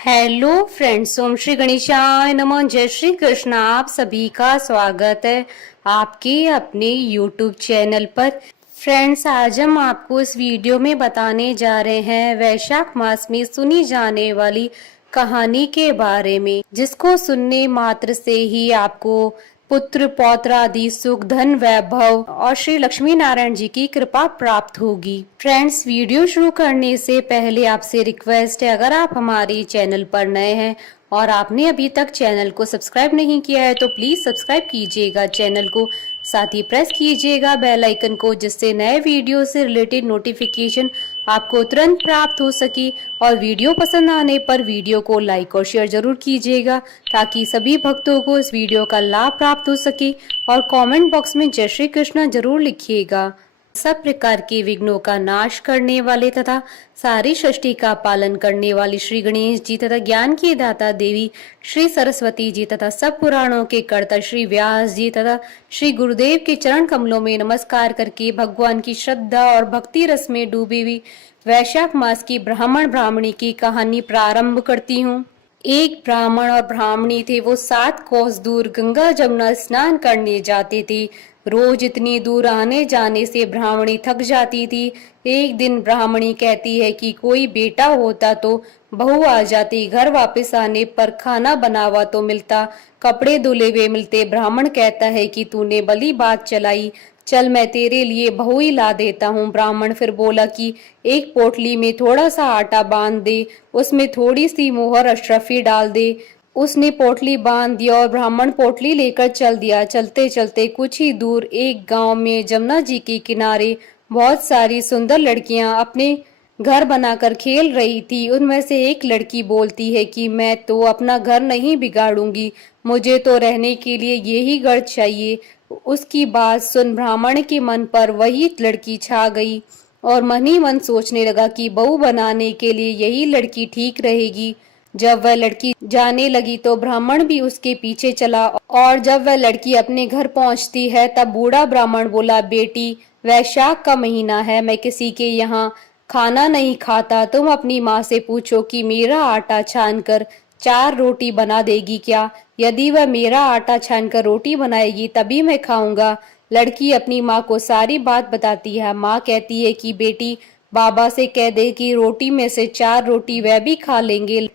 Hello friends, ओम श्री गणेशाय नमः। जय श्री कृष्ण। आप सभी का स्वागत है आपके अपने यूट्यूब चैनल पर। फ्रेंड्स, आज हम आपको इस वीडियो में बताने जा रहे हैं वैशाख मास में सुनी जाने वाली कहानी के बारे में, जिसको सुनने मात्र से ही आपको पुत्र पौत्र आदि सुख धन वैभव और श्री लक्ष्मी नारायण जी की कृपा प्राप्त होगी। फ्रेंड्स, वीडियो शुरू करने से पहले आपसे रिक्वेस्ट है, अगर आप हमारे चैनल पर नए हैं और आपने अभी तक चैनल को सब्सक्राइब नहीं किया है तो प्लीज सब्सक्राइब कीजिएगा चैनल को, साथ ही प्रेस कीजिएगा बेल आइकन को, जिससे नए वीडियो से रिलेटेड नोटिफिकेशन आपको तुरंत प्राप्त हो सके। और वीडियो पसंद आने पर वीडियो को लाइक और शेयर जरूर कीजिएगा, ताकि सभी भक्तों को इस वीडियो का लाभ प्राप्त हो सके। और कमेंट बॉक्स में जय श्री कृष्ण जरूर लिखिएगा। सब प्रकार के विघ्नों का नाश करने वाले तथा सारी सृष्टि का पालन करने वाली श्री गणेश जी तथा ज्ञान की दाता देवी श्री सरस्वती जी तथा सब पुराणों के कर्ता श्री व्यास जी तथा श्री गुरुदेव के चरण कमलों में नमस्कार करके भगवान की श्रद्धा और भक्ति रस में डूबी हुई वैशाख मास की ब्राह्मण ब्राह्मणी की कहानी प्रारंभ करती हूँ। एक ब्राह्मण और ब्राह्मणी थे। वो 7 कोस दूर गंगा जमुना स्नान करने जाते थे। रोज इतनी दूर आने जाने से ब्राह्मणी थक जाती थी। एक दिन ब्राह्मणी कहती है कि कोई बेटा होता तो बहू आ जाती, घर वापस आने पर खाना बना हुआ तो मिलता, कपड़े धुले हुए मिलते। ब्राह्मण कहता है कि तूने भली बात चलाई, चल मैं तेरे लिए बहू ही ला देता हूँ। ब्राह्मण फिर बोला कि एक पोटली में थोड़ा सा आटा बांध दे, उसमें थोड़ी सी मोहर अशरफी डाल दे। उसने पोटली बांध दिया और ब्राह्मण पोटली लेकर चल दिया। चलते चलते कुछ ही दूर एक गांव में जमुना जी के किनारे बहुत सारी सुंदर लड़कियां अपने घर बनाकर खेल रही थी। उनमें से एक लड़की बोलती है कि मैं तो अपना घर नहीं बिगाड़ूंगी, मुझे तो रहने के लिए यही घर चाहिए। उसकी बात सुन ब्राह्मण के मन पर वही लड़की छा गई और मन ही मन सोचने लगा कि बहू बनाने के लिए यही लड़की ठीक रहेगी। जब वह लड़की जाने लगी तो ब्राह्मण भी उसके पीछे चला, और जब वह लड़की अपने घर पहुंचती है तब बूढ़ा ब्राह्मण बोला, बेटी वैशाख का महीना है, मैं किसी के यहाँ खाना नहीं खाता। तुम अपनी माँ से पूछो कि मेरा आटा छान कर 4 रोटी बना देगी क्या? यदि वह मेरा आटा छान कर रोटी बनाएगी तभी मैं खाऊंगा। लड़की अपनी माँ को सारी बात बताती है। माँ कहती है कि बेटी बाबा से कह दे कि रोटी में से 4 रोटी वह भी खा लेंगे।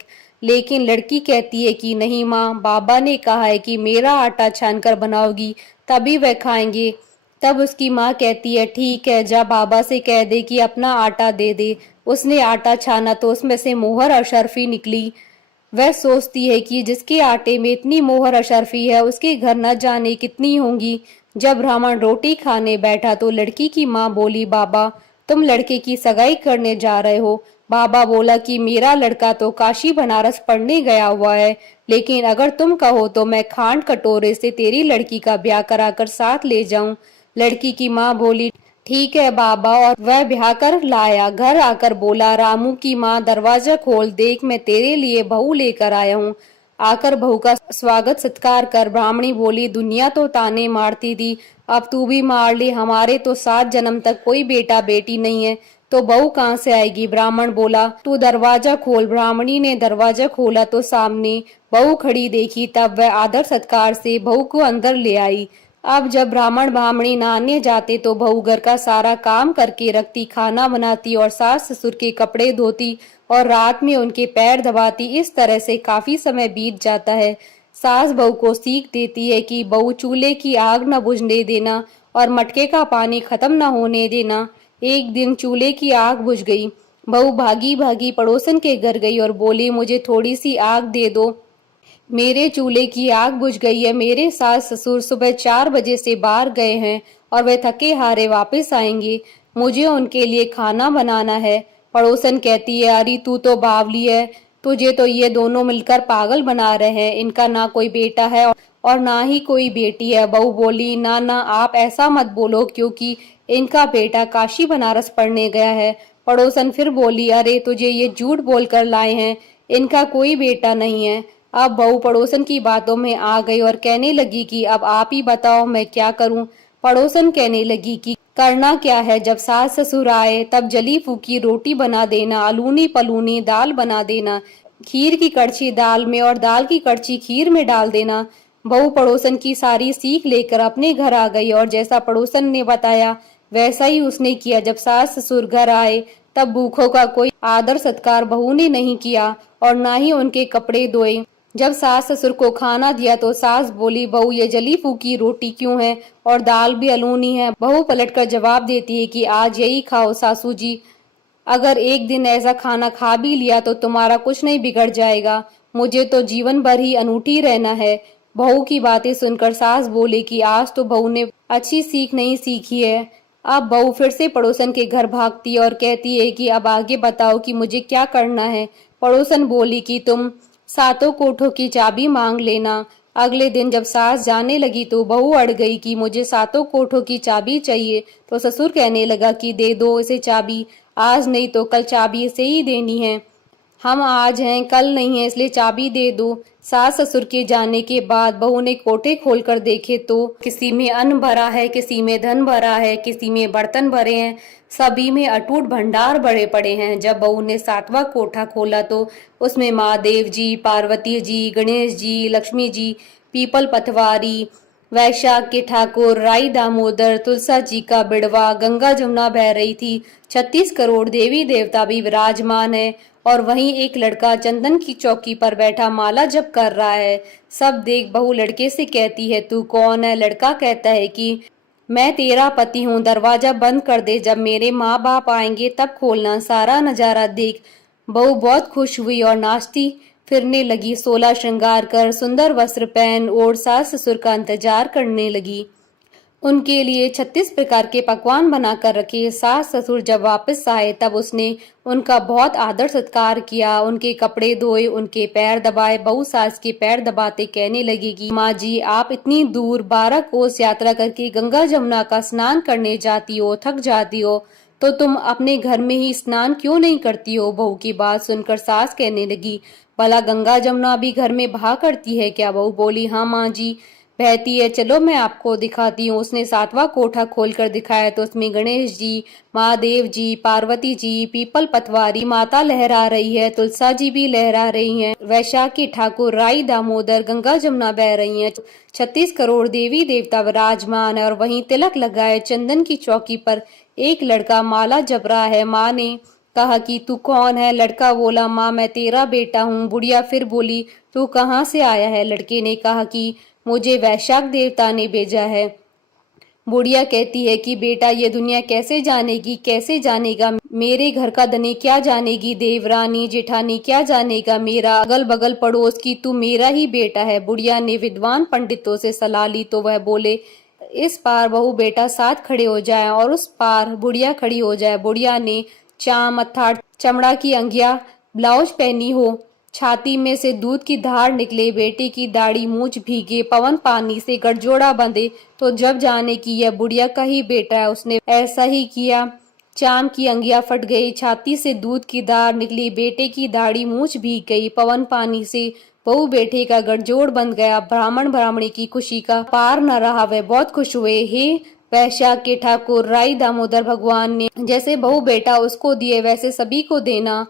लेकिन लड़की कहती है कि नहीं माँ, बाबा ने कहा है कि मेरा आटा छान कर बनाओगी तभी वह खाएंगे। तब उसकी माँ कहती है ठीक है, जा बाबा से कह दे कि अपना आटा दे दे। उसने आटा छाना तो उसमें से मोहर अशरफी निकली। वह सोचती है कि जिसके आटे में इतनी मोहर अशरफी है उसके घर न जाने कितनी होंगी। जब ब्राह्मण रोटी खाने बैठा तो लड़की की माँ बोली, बाबा तुम लड़के की सगाई करने जा रहे हो? बाबा बोला कि मेरा लड़का तो काशी बनारस पढ़ने गया हुआ है, लेकिन अगर तुम कहो तो मैं खांड कटोरे से तेरी लड़की का ब्याह कराकर साथ ले जाऊं। लड़की की माँ बोली ठीक है बाबा, और वह ब्याह कर लाया। घर आकर बोला, रामू की माँ दरवाजा खोल, देख मैं तेरे लिए बहू लेकर आया हूँ, आकर बहू का स्वागत सत्कार कर। ब्राह्मणी बोली, दुनिया तो ताने मारती थी, अब तू भी मार ले, हमारे तो 7 जन्म तक कोई बेटा बेटी नहीं है, तो बहू कहाँ से आएगी? ब्राह्मण बोला, तू दरवाजा खोल। ब्राह्मणी ने दरवाजा खोला तो सामने बहू खड़ी देखी। तब वह आदर सत्कार से बहू को अंदर ले आई। अब जब ब्राह्मण ब्राह्मणी नहाने जाते तो बहू घर का सारा काम करके रखती, खाना बनाती और सास ससुर के कपड़े धोती और रात में उनके पैर दबाती। इस तरह से काफी समय बीत जाता है। सास बहू को सीख देती है कि बहू चूल्हे की आग न बुझने देना और मटके का पानी खत्म न होने देना। एक दिन चूल्हे की आग बुझ गई। बहू भागी भागी पड़ोसन के घर गई और बोली, मुझे थोड़ी सी आग दे दो, मेरे चूल्हे की आग बुझ गई है। मेरे सास ससुर सुबह 4 बजे से बाहर गए हैं और वे थके हारे वापस आएंगे, मुझे उनके लिए खाना बनाना है। पड़ोसन कहती है, अरे तू तो बावली है, तुझे तो ये दोनों मिलकर पागल बना रहे हैं, इनका ना कोई बेटा है और ना ही कोई बेटी है। बहू बोली, ना ना आप ऐसा मत बोलो, क्योंकि इनका बेटा काशी बनारस पढ़ने गया है। पड़ोसन फिर बोली, अरे तुझे ये झूठ बोलकर लाए हैं, इनका कोई बेटा नहीं है। अब बहू पड़ोसन की बातों में आ गई और कहने लगी कि अब आप ही बताओ मैं क्या करूं। पड़ोसन कहने लगी कि करना क्या है, जब सास ससुर आए तब जली फूकी रोटी बना देना, अलूनी पलूनी दाल बना देना, खीर की कड़छी दाल में और दाल की कड़छी खीर में डाल देना। बहू पड़ोसन की सारी सीख लेकर अपने घर आ गई और जैसा पड़ोसन ने बताया वैसा ही उसने किया। जब सास ससुर घर आए तब भूखों का कोई आदर सत्कार बहू ने नहीं किया और ना ही उनके कपड़े धोए। जब सास ससुर को खाना दिया तो सास बोली, बहू ये जली फूकी रोटी क्यों है और दाल भी अलूनी है। बहू पलटकर जवाब देती है कि आज यही खाओ सासू जी, अगर एक दिन ऐसा खाना खा भी लिया तो तुम्हारा कुछ नहीं बिगड़ जाएगा, मुझे तो जीवन भर ही अनूठी रहना है। बहू की बातें सुनकर सास बोले कि आज तो बहू ने अच्छी सीख नहीं सीखी है। अब बहू फिर से पड़ोसन के घर भागती है और कहती है कि अब आगे बताओ कि मुझे क्या करना है। पड़ोसन बोली कि तुम सातों कोठों की चाबी मांग लेना। अगले दिन जब सास जाने लगी तो बहू अड़ गई कि मुझे सातों कोठों की चाबी चाहिए। तो ससुर कहने लगा कि दे दो इसे चाबी, आज नहीं तो कल चाबी इसे ही देनी है। हम आज हैं कल नहीं है, इसलिए चाबी दे दो। सास ससुर के जाने के बाद बहू ने कोठे खोलकर देखे तो किसी में अन्न भरा है, किसी में धन भरा है, किसी में बर्तन भरे हैं, सभी में अटूट भंडार भरे पड़े हैं। जब बहू ने सातवां कोठा खोला तो उसमें महादेव जी, पार्वती जी, गणेश जी, लक्ष्मी जी, पीपल पतवारी, वैशाख के ठाकुर, राई दामोदर, तुलसा जी का बिड़वा, गंगा जमुना बह रही थी। 36 करोड़ देवी देवता भी विराजमान है और वहीं एक लड़का चंदन की चौकी पर बैठा माला जप कर रहा है। सब देख बहू लड़के से कहती है, तू कौन है? लड़का कहता है कि मैं तेरा पति हूँ, दरवाजा बंद कर दे, जब मेरे माँ बाप आएंगे तब खोलना, सारा नजारा देख। बहू बहुत खुश हुई और नाचती फिरने लगी, 16 श्रृंगार कर, सुंदर वस्त्र पहन और सास ससुर का इंतजार करने लगी। उनके लिए 36 प्रकार के पकवान बनाकर रखे। सास ससुर जब वापस आए तब उसने उनका बहुत आदर सत्कार किया, उनके कपड़े धोए, उनके पैर दबाए। बहू सास के पैर दबाते कहने लगी कि माँ जी, आप इतनी दूर 12 कोस यात्रा करके गंगा जमुना का स्नान करने जाती हो, थक जाती हो, तो तुम अपने घर में ही स्नान क्यों नहीं करती हो? बहू की बात सुनकर सास कहने लगी, भला गंगा जमुना भी घर में बहा करती है क्या? बहू बोली, हाँ माँ जी, बहती है, चलो मैं आपको दिखाती हूँ। उसने सातवां कोठा खोलकर दिखाया तो उसमें गणेश जी, महादेव जी, पार्वती जी, पीपल पतवारी माता लहरा रही है, तुलसा जी भी लहरा रही हैं, वैशाख के ठाकुर, राई दामोदर, गंगा जमुना बह रही हैं, 36 करोड़ देवी देवता विराजमान है और वहीं तिलक लगाए चंदन की चौकी पर एक लड़का माला जप रहा है। माँ ने कहा कि तू कौन है? लड़का बोला, माँ मैं तेरा बेटा हूँ। बुढ़िया फिर बोली, तू कहाँ से आया है? लड़के ने कहा कि मुझे वैशाख देवता ने भेजा है। बुढ़िया कहती है कि बेटा ये दुनिया कैसे जानेगी, कैसे जानेगा? मेरे घर का धनी क्या जानेगी? देवरानी जेठानी क्या जानेगा? मेरा अगल बगल पड़ोस की तू मेरा ही बेटा है। बुढ़िया ने विद्वान पंडितों से सलाह ली तो वह बोले, इस पार बहू बेटा साथ खड़े हो जाए और उस पार बुढ़िया खड़ी हो जाए। बुढ़िया ने चाम अर्थात चमड़ा की अंगिया ब्लाउज पहनी हो, छाती में से दूध की धार निकले, बेटे की दाढ़ी मूछ भीगे, पवन पानी से गठजोड़ा बंधे, तो जब जाने की यह बुढ़िया का ही बेटा है। उसने ऐसा ही किया। चाम की अंगिया फट गई, छाती से दूध की धार निकली, बेटे की दाढ़ी मूछ भीग गई, पवन पानी से बहू बेटे का गठजोड़ बंध गया। ब्राह्मण ब्राह्मणी की खुशी का पार न रहा, वे बहुत खुश हुए। हे वैशाख के ठाकुर, राई दामोदर, भगवान ने जैसे बहू बेटा उसको दिए वैसे सभी को देना।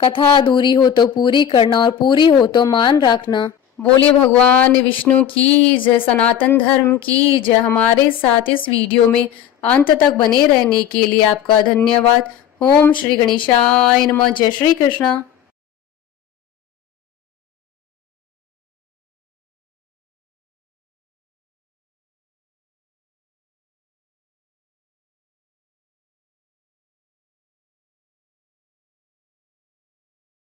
कथा अधूरी हो तो पूरी करना और पूरी हो तो मान रखना। बोले भगवान विष्णु की जय, सनातन धर्म की जय। हमारे साथ इस वीडियो में अंत तक बने रहने के लिए आपका धन्यवाद। ओम श्री गणेशाय नमः। जय श्री कृष्णा।